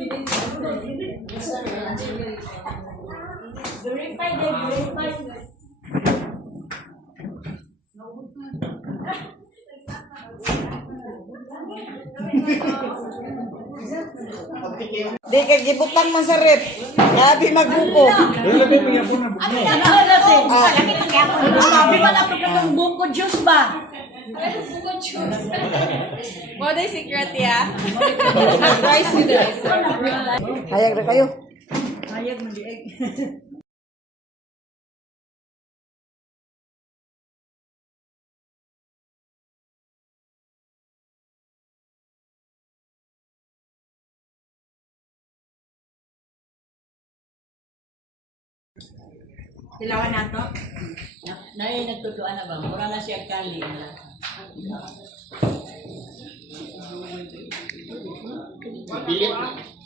Verify din, verify. Di kay gibutang man sa rep. Sabi magbuko. Sabi pa na pagkatong buko juice ba? What is secret, ya? Rice with rice. Hayag na kayo. Hayag mo di egg. Hilawan na to. Nay nagtutuan na ba? Mura na siya kali na. Pilit na.